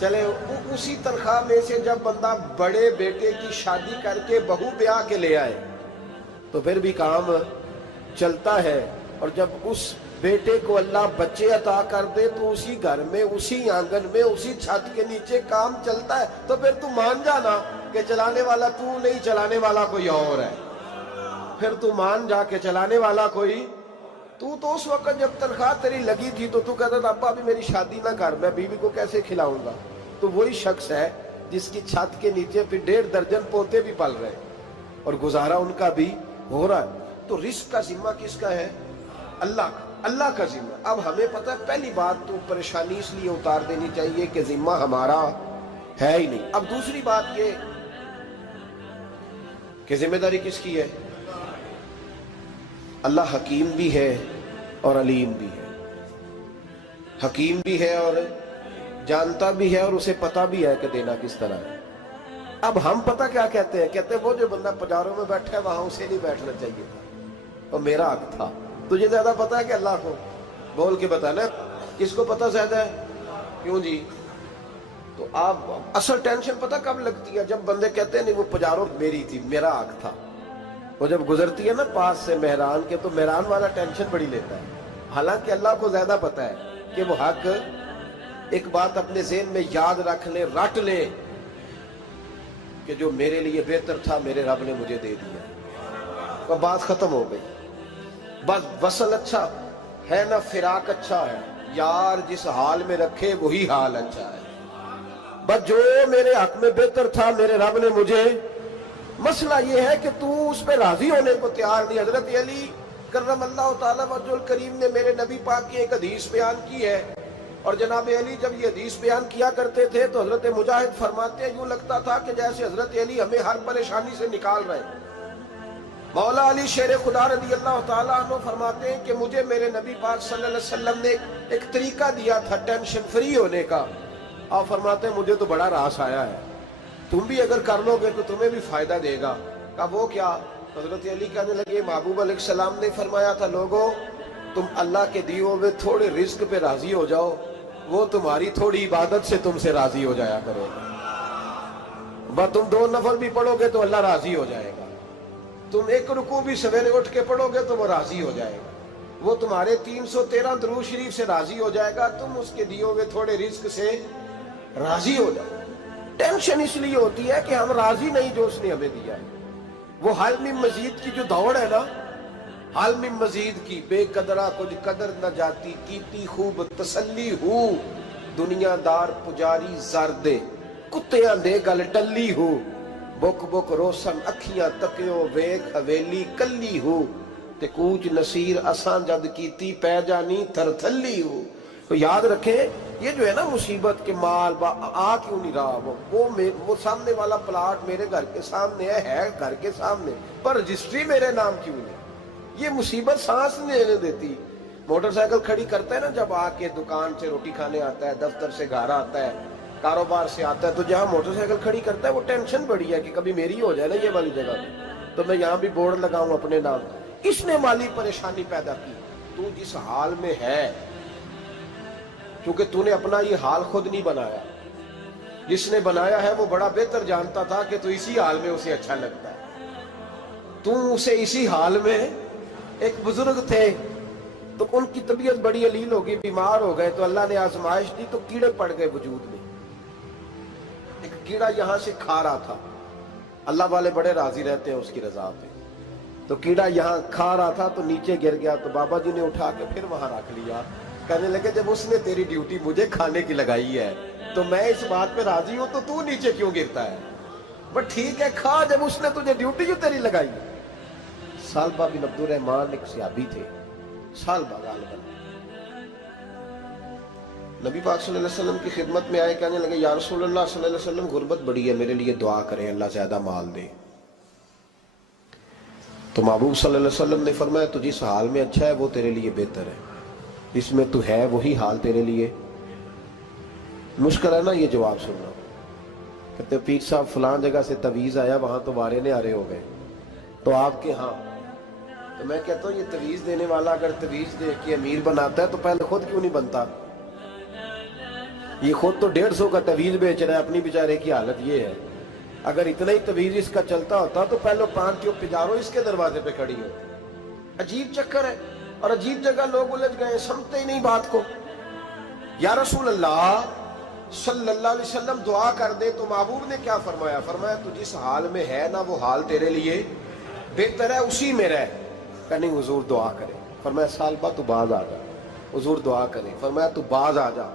چلے اسی تنخواہ میں سے جب بندہ بڑے بیٹے کی شادی کر کے بہو بیاہ کے لے آئے تو پھر بھی کام چلتا ہے. اور جب اس بیٹے کو اللہ بچے عطا کر دے تو اسی گھر میں، اسی آنگن میں، اسی چھت کے نیچے کام چلتا ہے. تو پھر تو مان جانا کہ چلانے والا تو نہیں، چلانے والا کوئی اور ہے. پھر تو مان جا کے چلانے والا کوئی تو اس وقت جب تنخواہ تیری لگی تھی تو کہتا تھا ابا ابھی میری شادی نہ کر، میں بیوی کو کیسے کھلاؤں گا. تو وہی شخص ہے جس کی چھت کے نیچے پھر 1.5 درجن پوتے بھی پل رہے اور گزارا ان کا بھی ہو رہا ہے. تو رزق کا ذمہ کس کا ہے؟ اللہ کا، اللہ کا ذمہ. اب ہمیں پتہ ہے پہلی بات تو پریشانی اس لیے اتار دینی چاہیے کہ ذمہ ہمارا ہے ہی نہیں. اب دوسری بات یہ کہ ذمہ داری کس کی ہے؟ اللہ حکیم بھی ہے اور علیم بھی ہے. حکیم بھی ہے اور جانتا بھی ہے اور اسے پتہ بھی ہے کہ دینا کس طرح ہے. اب ہم پتہ کیا کہتے ہیں؟ کہتے ہیں وہ جو بندہ پجاروں میں بیٹھا ہے وہاں اسے نہیں بیٹھنا چاہیے تھا، اور میرا حق تھا. تجھے زیادہ پتہ ہے کہ اللہ کو؟ بول کے بتانا کس کو پتہ زیادہ ہے؟ کیوں جی؟ تو آپ اصل ٹینشن پتہ کب لگتی ہے؟ جب بندے کہتے ہیں نہیں وہ پجاروں میری تھی، میرا حق تھا. وہ جب گزرتی ہے نا پاس سے مہران کے تو مہران والا ٹینشن بڑی لیتا ہے. حالانکہ اللہ کو زیادہ پتہ ہے کہ وہ حق. ایک بات اپنے ذہن میں یاد رکھ لے، رٹ لے کہ جو میرے لیے بہتر تھا میرے رب نے مجھے دے دیا. تو بات ختم ہو گئی. بس وصل اچھا ہے نہ فراق اچھا ہے، یار جس حال میں رکھے وہی حال اچھا ہے. بس جو میرے حق میں بہتر تھا میرے رب نے مجھے. مسئلہ یہ ہے کہ تو اس پہ راضی ہونے کو تیار نہیں. حضرت علی کرم اللہ تعالیٰ وجہ الکریم نے میرے نبی پاک کی ایک حدیث بیان کی ہے، اور جناب علی جب یہ حدیث بیان کیا کرتے تھے تو حضرت مجاہد فرماتے ہیں یوں لگتا تھا کہ جیسے حضرت علی ہمیں ہر پریشانی سے نکال رہے ہیں. مولا علی شیر خدا رضی اللہ تعالیٰ عنہ فرماتے ہیں کہ مجھے میرے نبی پاک صلی اللہ علیہ وسلم نے ایک طریقہ دیا تھا ٹینشن فری ہونے کا. آپ فرماتے ہیں مجھے تو بڑا راس آیا ہے، تم بھی اگر کر لو گے تو تمہیں بھی فائدہ دے گا. کہا وہ کیا؟ حضرت علی کہنے لگے محبوب علیہ السلام نے فرمایا تھا لوگوں تم اللہ کے دیے ہوئے تھوڑے رزق پہ راضی ہو جاؤ، وہ تمہاری تھوڑی عبادت سے تم سے راضی ہو جایا کرے گا. بس تم 2 نفل بھی پڑھو گے تو اللہ راضی ہو جائے گا. تم 1 رکوع بھی سویرے اٹھ کے پڑھو گے تو وہ راضی ہو جائے گا. وہ تمہارے 313 درود شریف سے راضی ہو جائے گا. تم اس کے دیے ہوئے تھوڑے رزق سے راضی ہو جاؤ. ٹینشن اس لیے ہوتی ہے کہ ہم راضی نہیں جو اس نے ہمیں دیا ہے. وہ حال میں مزید کی جو دوڑ ہے نا، حال میں مزید کی، بے قدرہ کچھ قدر نہ جاتی کیتی خوب تسلی ہو، دنیا دار پجاری زردے کتیاں دے گل ٹلی ہو، بک بک روشن اکھیاں تکیو ویک حویلی کلی ہو، تے کوچ نصیر اساں جد کیتی پہ جانی تھر تھلی ہو. تو یاد رکھیں یہ جو ہے نا مصیبت کے مال آ کیوں نہیں رہا، وہ سامنے والا پلاٹ میرے گھر کے سامنے ہے گھر کے سامنے، پر رجسٹری میرے نام کیوں نہیں. یہ مصیبت سانس نہیں لینے دیتی. موٹر سائیکل کھڑی کرتا ہے نا جب آ کے دکان سے روٹی کھانے آتا ہے، دفتر سے گھر آتا ہے، کاروبار سے آتا ہے، تو جہاں موٹر سائیکل کھڑی کرتا ہے وہ ٹینشن بڑی ہے کہ کبھی میری ہو جائے نا یہ والی جگہ تو میں یہاں بھی بورڈ لگاؤں اپنے نام. اس نے مالی پریشانی پیدا کی. تو جس حال میں ہے، کیونکہ تو نے اپنا یہ حال خود نہیں بنایا، جس نے بنایا ہے وہ بڑا بہتر جانتا تھا کہ تو اسی حال میں اسے اچھا لگتا ہے. تو اسے اسی حال میں. ایک بزرگ تھے تو ان کی طبیعت بڑی علیل ہو گئی، بیمار ہو گئے، تو اللہ نے آزمائش دی تو کیڑے پڑ گئے وجود میں. ایک کیڑا یہاں سے کھا رہا تھا، اللہ والے بڑے راضی رہتے ہیں اس کی رضا پہ. تو کیڑا یہاں کھا رہا تھا تو نیچے گر گیا، تو بابا جی نے اٹھا کے پھر وہاں رکھ لیا. کہنے لگے جب اس نے تیری ڈیوٹی مجھے کھانے کی لگائی ہے تو میں اس بات پہ راضی ہوں، تو نیچے کیوں گرتا ہے؟ بٹ ٹھیک ہے کھا، جب اس نے تجھے ڈیوٹی جو تیری لگائی. سالبہ بن عبد الرحمن ایک صحابی تھے، سالبہ غالباً نبی پاک صلی اللہ علیہ وسلم کی خدمت میں آئے. کہنے لگے یا رسول اللہ صلی اللہ علیہ وسلم غربت بڑی ہے، میرے لیے دعا کریں اللہ زیادہ مال دے. تو محبوب صلی اللہ علیہ وسلم نے فرمایا تو جس حال میں اچھا ہے وہ تیرے لیے بہتر ہے، جس میں تو ہے وہی حال تیرے لیے. مشکل ہے نا یہ جواب سننا. کہتے پیر صاحب فلاں جگہ سے تویز آیا، وہاں تو وارے نعرے ہو گئے، تو آپ کے ہاں. تو میں کہتا ہوں یہ تویز دینے والا اگر تویز دے کے امیر بناتا ہے تو پہلے خود کیوں نہیں بنتا؟ یہ خود تو 150 کا تویز بیچ رہا ہے، اپنی بیچارے کی حالت یہ ہے. اگر اتنا ہی تویز اس کا چلتا ہوتا تو پہلو 5 ٹیوب پجارو اس کے دروازے پہ کھڑی ہوتی. عجیب چکر ہے اور عجیب جگہ لوگ الجھ گئے، سمجھتے ہی نہیں بات کو. یا رسول اللہ صلی اللہ علیہ وسلم دعا کر دے تو محبوب نے کیا فرمایا؟ فرمایا تو جس حال میں ہے نا وہ حال تیرے لیے بہتر ہے، اسی میں رہ. کہ نہیں حضور دعا کرے. فرمایا سال بعد تو باز آ جا. حضور دعا کرے. فرمایا تو باز آ جا.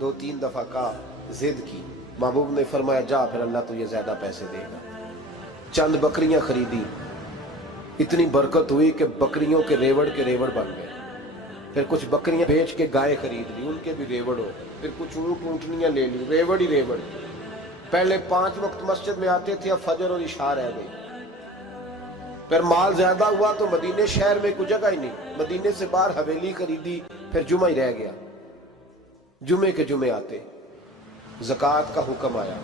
2-3 دفعہ کا ضد کی. محبوب نے فرمایا جا پھر اللہ تجھے زیادہ پیسے دے گا. چند بکریاں خریدی، اتنی برکت ہوئی کہ بکریوں کے ریوڑ بن گئے. پھر کچھ بکریاں بیچ کے گائے خرید لی، ان کے بھی ریوڑ ہو گئے. پھر کچھ اونٹ اونٹنیاں لے لی، ریوڑ ہی ریوڑ. پہلے 5 وقت مسجد میں آتے تھے، اب فجر اور عشاء رہ گئی. پھر مال زیادہ ہوا تو مدینے شہر میں کوئی جگہ ہی نہیں، مدینے سے باہر حویلی خریدی، پھر جمعہ ہی رہ گیا. جمعے کے جمعے آتے. زکوٰۃ کا حکم آیا.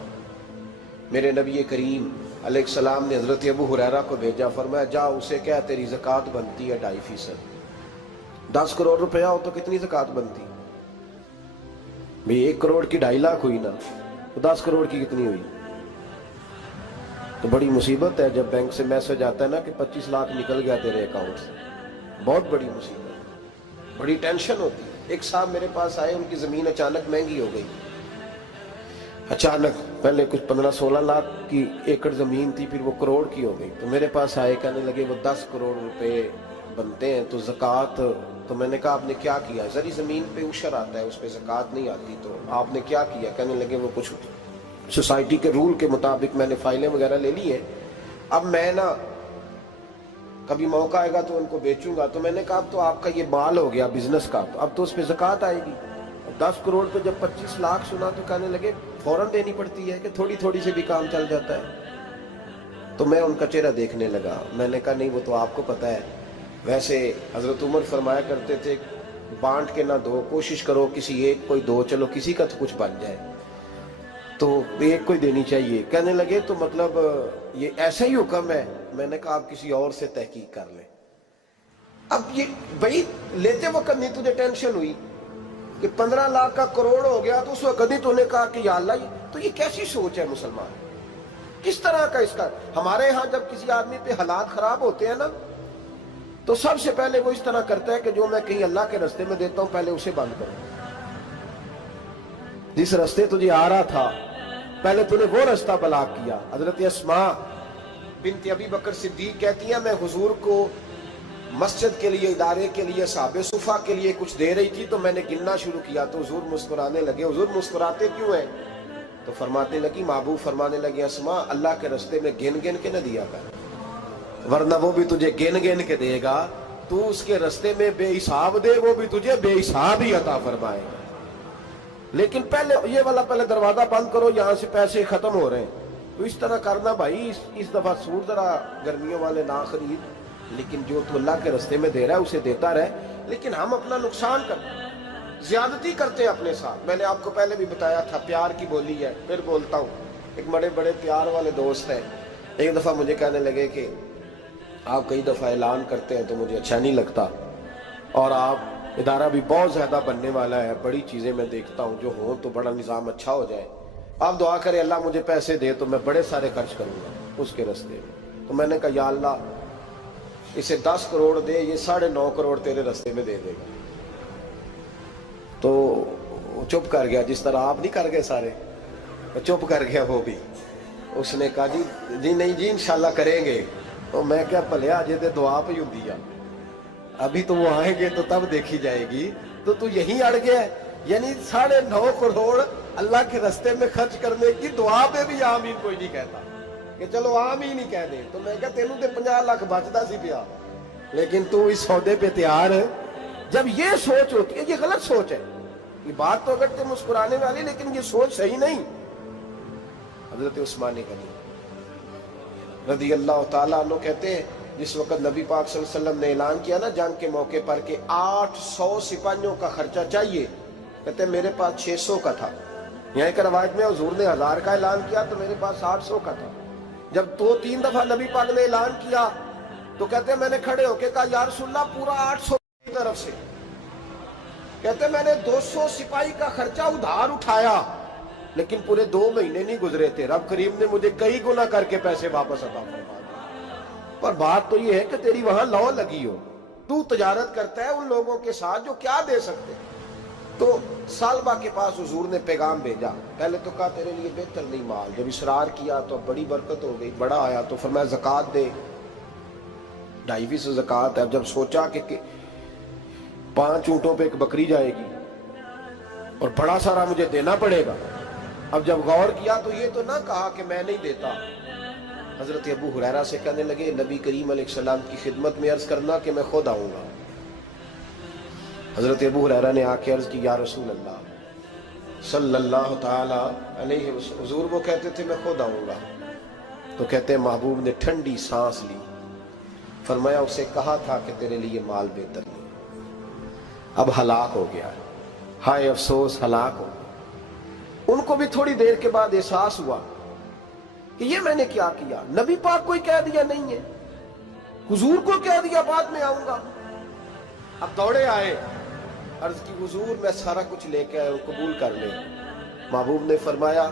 میرے نبی کریم علیہ السلام نے حضرت ابو ہریرہ کو بھیجا. فرمایا جا اسے کہہ تیری زکوٰۃ بنتی ہے 2.5%. 10 کروڑ روپیہ ہو تو کتنی زکوٰۃ بنتی؟ بھئی 1 کروڑ کی 2.5 لاکھ ہوئی نا، تو 10 کروڑ کی کتنی ہوئی؟ تو بڑی مصیبت ہے جب بینک سے میسج آتا ہے نا کہ 25 لاکھ نکل گیا تیرے اکاؤنٹ سے. بہت بڑی مصیبت، بڑی ٹینشن ہوتی ہے. ایک صاحب میرے پاس آئے، ان کی زمین اچانک مہنگی ہو گئی. اچانک پہلے کچھ 15-16 لاکھ کی ایکڑ زمین تھی، پھر وہ کروڑ کی ہو گئی. تو میرے پاس آئے، کہنے لگے وہ 10 کروڑ روپے بنتے ہیں تو زکوٰۃ. تو میں نے کہا آپ نے کیا کیا؟ ذری زمین پہ عشر آتا ہے، اس پہ زکوٰۃ نہیں آتی، تو آپ نے کیا کیا؟ کہنے لگے وہ کچھ سوسائٹی کے رول کے مطابق میں نے فائلیں وغیرہ لے لی ہیں، اب میں نا کبھی موقع آئے گا تو ان کو بیچوں گا. تو میں نے کہا اب تو آپ کا یہ مال ہو گیا بزنس کا، تو اب تو اس پہ زکوٰۃ آئے گی. 10 کروڑ پہ جب 25 لاکھ سنا تو کہنے لگے فوراً دینی پڑتی ہے کہ تھوڑی تھوڑی سے بھی کام چل جاتا ہے. تو میں ان کا چہرہ دیکھنے لگا. میں نے کہا نہیں وہ تو آپ کو پتہ ہے. ویسے حضرت عمر فرمایا کرتے تھے بانٹ کے نہ دو، کوشش کرو کسی ایک کو ہی دو، چلو کسی کا تو کچھ بن جائے. تو ایک کو ہی دینی چاہیے. کہنے لگے تو مطلب یہ ایسا ہی حکم ہے؟ میں نے کہا آپ کسی اور سے تحقیق کر لیں. اب یہ بھائی لیتے وقت نہیں تجھے ٹینشن ہوئی کہ 15 لاکھ کا کروڑ ہو گیا تو اس وقت نہیں تو نے کہا کہ یا اللہ، تو یہ کیسی سوچ ہے مسلمان؟ کس طرح کا اس کا؟ ہمارے ہاں جب کسی آدمی پہ حالات خراب ہوتے ہیں نا تو سب سے پہلے وہ اس طرح کرتا ہے کہ جو میں کہیں اللہ کے رستے میں دیتا ہوں پہلے اسے بند کروں. جس رستے تجھے آ رہا تھا پہلے تو نے وہ رستہ بلاک کیا. حضرت اسماء بنت ابی بکر صدیق کہتی ہیں میں حضور کو مسجد کے لیے، ادارے کے لیے، صحابہ صفحہ کے لیے کچھ دے رہی تھی تو میں نے گننا شروع کیا تو حضور مسکرانے لگے. حضور مسکراتے کیوں ہیں؟ تو فرمانے لگی، محبوب فرمانے لگے اسماء اللہ کے رستے میں گن گن کے نہ دیا کر، ورنہ وہ بھی تجھے گن گن کے دے گا. تو اس کے رستے میں بے حساب دے، وہ بھی تجھے بے حساب ہی عطا فرمائے گا. لیکن پہلے یہ والا پہلے دروازہ بند کرو، یہاں سے پیسے ختم ہو رہے ہیں. تو اس طرح کرنا بھائی. اس دفعہ سوٹ ذرا گرمیوں والے نہ خرید، لیکن جو تو اللہ کے رستے میں دے رہا ہے اسے دیتا رہے. لیکن ہم اپنا نقصان زیادتی کرتے ہیں اپنے ساتھ. میں نے آپ کو پہلے بھی بتایا تھا پیار کی بولی ہے، پھر بولتا ہوں. ایک بڑے بڑے پیار والے دوست ہیں، ایک دفعہ مجھے کہنے لگے کہ آپ کئی دفعہ اعلان کرتے ہیں تو مجھے اچھا نہیں لگتا، اور آپ ادارہ بھی بہت زیادہ بننے والا ہے، بڑی چیزیں میں دیکھتا ہوں جو ہوں تو بڑا نظام اچھا ہو جائے. آپ دعا کریں اللہ مجھے پیسے دے تو میں بڑے سارے خرچ کروں گا اس کے راستے میں. تو میں نے کہا یا اللہ اسے 10 کروڑ دے، یہ 9.5 کروڑ تیرے راستے میں دے دے گا. تو چپ کر گیا، جس طرح آپ نہیں کر گئے سارے، چپ کر گیا وہ بھی. اس نے کہا جی نہیں جی انشاءاللہ کریں گے. تو میں کیا پلیا جے دے دعا پہ ہوں دیا، ابھی تو وہ آئیں گے تو تب دیکھی جائے گی. تو یہیں اڑ گیا ہے. یعنی 9.5 کروڑ اللہ کے راستے میں خرچ کرنے کی دعا پہ بھی آمین کوئی نہیں کہتا کہ چلو آمین ہی کہہ دے. تو میں کہا تینوں تے 50 لاکھ بچتا سی پیا، لیکن تو اس سودے پہ تیار ہے. جب یہ سوچ ہوتی ہے، یہ غلط سوچ ہے. یہ بات تو اگر تے مسکرانے والی، لیکن یہ سوچ صحیح نہیں. حضرت عثمان غنی رضی اللہ تعالیٰ عنہ کہتے ہیں جس وقت نبی پاک صلی اللہ علیہ وسلم نے اعلان کیا نا جنگ کے موقع پر کہ 800 سپاہیوں کا خرچہ چاہیے، کہتے ہیں میرے پاس 600 کا تھا. یہاں ایک روایت میں حضور نے 1000 کا اعلان کیا تو میرے پاس 800 کا تھا. جب 2-3 دفعہ نبی پاک نے اعلان کیا تو کہتے ہیں میں نے کھڑے ہو کے کہا یا رسول اللہ پورا 800 کی طرف سے. کہتے میں نے 200 سپاہی کا خرچہ ادھار اٹھایا لیکن پورے 2 مہینے نہیں گزرے تھے، رب کریم نے مجھے کئی گنا کر کے پیسے واپس عطا فرما دیے۔ پر بات تو یہ ہے کہ تیری وہاں لو لگی ہو، تو تجارت کرتا ہے ان لوگوں کے ساتھ جو کیا دے سکتے۔ تو سالبہ کے پاس حضور نے پیغام بھیجا، پہلے تو کہا تیرے لیے بہتر نہیں مال، جب اصرار کیا تو بڑی برکت ہو گئی، بڑا آیا تو فرمایا زکوٰۃ دے، 2.5 زکوٰۃ ہے۔ اب جب سوچا کہ 5 اونٹوں پہ ایک بکری جائے گی اور بڑا سارا مجھے دینا پڑے گا، اب جب غور کیا تو یہ تو نہ کہا کہ میں نہیں دیتا۔ حضرت ابو ہریرہ سے کہنے لگے نبی کریم علیہ السلام کی خدمت میں عرض کرنا کہ میں خود آؤں گا۔ حضرت ابو ہریرہ نے آ کے عرض کی یا رسول اللہ صلی اللہ تعالی علیہ وسلم، حضور وہ کہتے تھے میں خود آؤں گا، تو کہتے ہیں محبوب نے ٹھنڈی سانس لی، فرمایا اسے کہا تھا کہ تیرے لیے مال بہتر نہیں، اب ہلاک ہو گیا، ہائے افسوس ہلاک ہو گیا۔ ان کو بھی تھوڑی دیر کے بعد احساس ہوا کہ یہ میں نے کیا کیا، نبی پاک کوئی کہہ دیا نہیں ہے، حضور کو کہہ دیا بعد میں آؤں گا۔ اب دوڑے آئے، عرض کی حضور میں سارا کچھ لے کے آیا ہوں، قبول کر لیں۔ محبوب نے فرمایا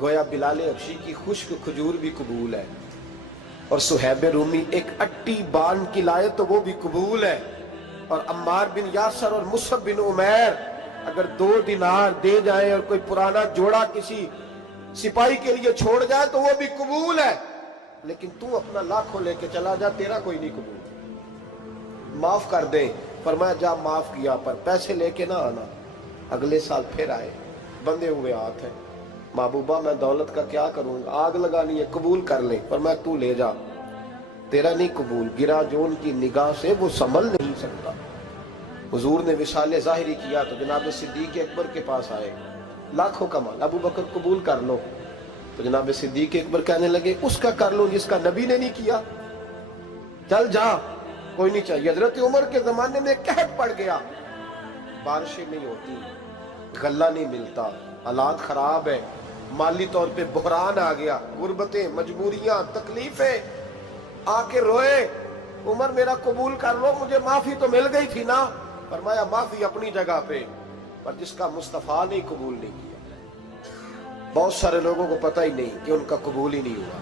گویا بلال حبشی کی خشک کھجور بھی قبول ہے، اور صہیب رومی ایک اٹی بان کی لائے تو وہ بھی قبول ہے، اور عمار بن یاسر اور مصعب بن عمیر اگر 2 دینار دے جائیں اور کوئی پرانا جوڑا کسی سپاہی کے لیے چھوڑ جائے تو وہ بھی قبول ہے، لیکن تو اپنا لاکھوں لے کے چلا جا، تیرا کوئی نہیں قبول، معاف کر دیں۔ فرمایا جا معاف کیا، پر پیسے لے کے نہ آنا۔ اگلے سال پھر آئے، بندے ہوئے ہاتھ ہیں، محبوبہ میں دولت کا کیا کروں گا، آگ لگانی ہے، قبول کر لیں۔ فرمایا تو لے جا، تیرا نہیں قبول، گرا جو ان کی نگاہ سے وہ سنبھل نہیں سکتا۔ حضور نے وصال ظاہری کیا تو جناب صدیق اکبر کے پاس آئے، لاکھوں کا مال، ابو بکر قبول کر لو، تو جناب صدیق اکبر کہنے لگے اس کا کر لو جس کا نبی نے نہیں کیا، چل جا کوئی نہیں چاہیے۔ حضرت عمر کے زمانے میں قحط پڑ گیا، بارشیں نہیں ہوتی، غلہ نہیں ملتا، حالات خراب ہے، مالی طور پہ بحران آ گیا، غربتیں، مجبوریاں، تکلیفیں، آ کے روئے، عمر میرا قبول کر لو، مجھے معافی تو مل گئی تھی نا۔ فرمایا معافی اپنی جگہ پہ، پر جس کا مصطفیٰ نے قبول نہیں کیا۔ بہت سارے لوگوں کو پتہ ہی نہیں کہ ان کا قبول ہی نہیں ہوا،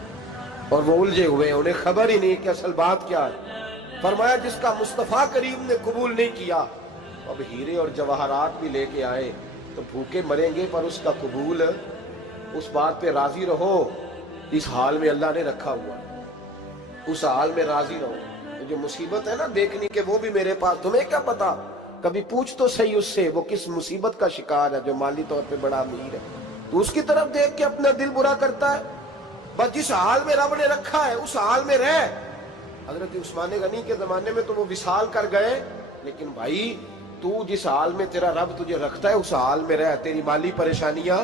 اور وہ الجھے ہوئے، انہیں خبر ہی نہیں کہ اصل بات کیا ہے۔ فرمایا جس کا مصطفیٰ کریم نے قبول نہیں کیا، اب ہیرے اور جواہرات بھی لے کے آئے تو بھوکے مریں گے، پر اس کا قبول، اس بات پہ راضی رہو، اس حال میں اللہ نے رکھا ہوا، اس حال میں راضی رہو۔ جو مصیبت ہے نا دیکھنی کہ وہ بھی میرے پاس، تمہیں کیا پتا، کبھی پوچھ تو صحیح اس سے وہ کس مصیبت کا شکار ہے، جو مالی طور پہ بڑا امیر ہے، تو اس کی طرف دیکھ کے اپنا دل برا کرتا ہے۔ بس جس حال میں رب نے رکھا ہے اس حال میں رہ۔ حضرت عثمان غنی کے زمانے میں تو وہ وصال کر گئے، لیکن بھائی تو جس حال میں تیرا رب تجھے رکھتا ہے اس حال میں رہ، تیری مالی پریشانیاں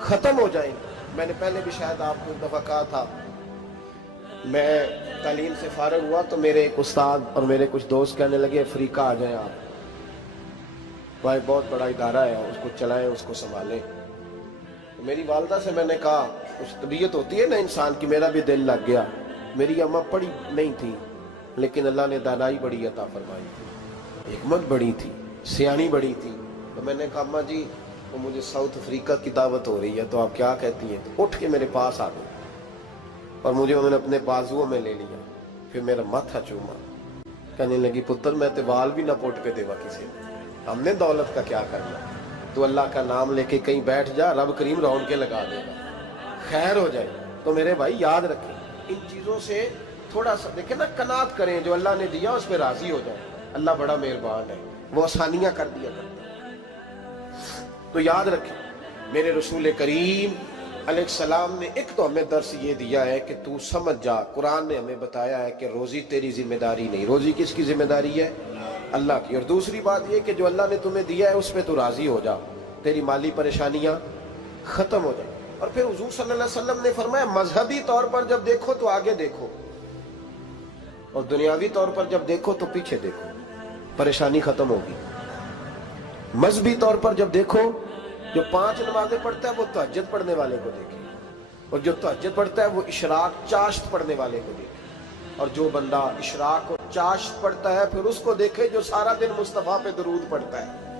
ختم ہو جائیں۔ میں نے پہلے بھی شاید آپ کو ایک دفعہ کہا تھا، میں تعلیم سے فارغ ہوا تو میرے ایک استاد اور میرے کچھ دوست کہنے لگے افریقہ آ جائیں آپ، وہاں بہت بڑا ادارہ ہے، اس کو چلائیں، اس کو سنبھالیں۔ تو میری والدہ سے میں نے کہا، کچھ طبیعت ہوتی ہے نا انسان کی، میرا بھی دل لگ گیا۔ میری اماں پڑھی نہیں تھی لیکن اللہ نے دانائی بڑی عطا فرمائی تھی، حکمت بڑی تھی، سیانی بڑی تھی۔ تو میں نے کہا اماں جی وہ مجھے ساؤتھ افریقہ کی دعوت ہو رہی ہے تو آپ کیا کہتی ہیں؟ تو اٹھ کے میرے پاس آ گئی اور مجھے انہوں نے اپنے بازوؤں میں لے لیا، پھر میرا ماتھا چوما، کہنے لگی پتر میں تے وال بھی نہ پوٹ کے دیوا کسی نے، ہم نے دولت کا کیا کرنا، تو اللہ کا نام لے کے کہیں بیٹھ جا، رب کریم رون کے لگا دے گا، خیر ہو جائے۔ تو میرے بھائی یاد رکھیں ان چیزوں سے تھوڑا سا دیکھیں نا، قناعت کریں، جو اللہ نے دیا اس پہ راضی ہو جائیں، اللہ بڑا مہربان ہے، وہ آسانیاں کر دیا کرتا ہے۔ تو یاد رکھیں میرے رسول کریم علیہ السلام نے ایک تو ہمیں درس یہ دیا ہے کہ تو سمجھ جا، قرآن نے ہمیں بتایا ہے کہ روزی تیری ذمہ داری نہیں، روزی کس کی ذمہ داری ہے؟ اللہ کی۔ اور دوسری بات یہ کہ جو اللہ نے تمہیں دیا ہے اس پہ تو راضی ہو جا، تیری مالی پریشانیاں ختم ہو جائیں۔ اور پھر حضور صلی اللہ علیہ وسلم نے فرمایا مذہبی طور پر جب دیکھو تو آگے دیکھو، اور دنیاوی طور پر جب دیکھو تو پیچھے دیکھو، پریشانی ختم ہوگی۔ مذہبی طور پر جب دیکھو، جو 5 نمازیں پڑھتا ہے وہ تہجد پڑھنے والے کو دیکھے، اور جو تہجد پڑھتا ہے وہ اشراق چاشت پڑھنے والے کو دیکھے، اور جو بندہ اشراق اور چاشت پڑھتا ہے پھر اس کو دیکھے جو سارا دن مصطفیٰ پہ درود پڑھتا ہے۔